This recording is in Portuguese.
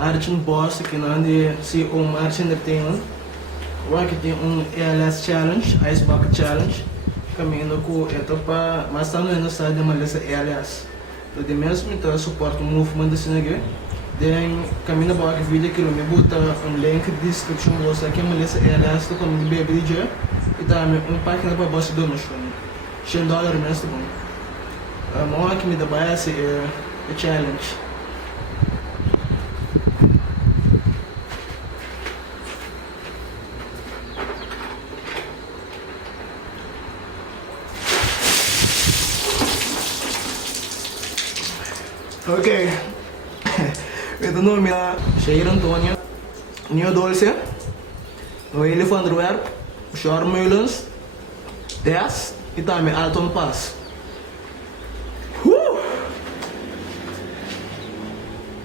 Martin Boss, que não de se o Martin de tem o aqui tem ALS Challenge, Ice Bucket Challenge, caminhando com etapa, mas está no estado de Malaysia ALS. Então, de mesmo então suporta o movimento assim aqui. Den caminho para o vídeo que eu me bota link de descrição você aqui Malaysia ALS to como bebê de e também página para você donation. $100 mesmo bom. Uma que me dá base é challenge. Ok. Ito no minha Sheir Antonio, Neo Dolce, o Elephant Roer, Shore Mullins, Tess e também Alton Pass.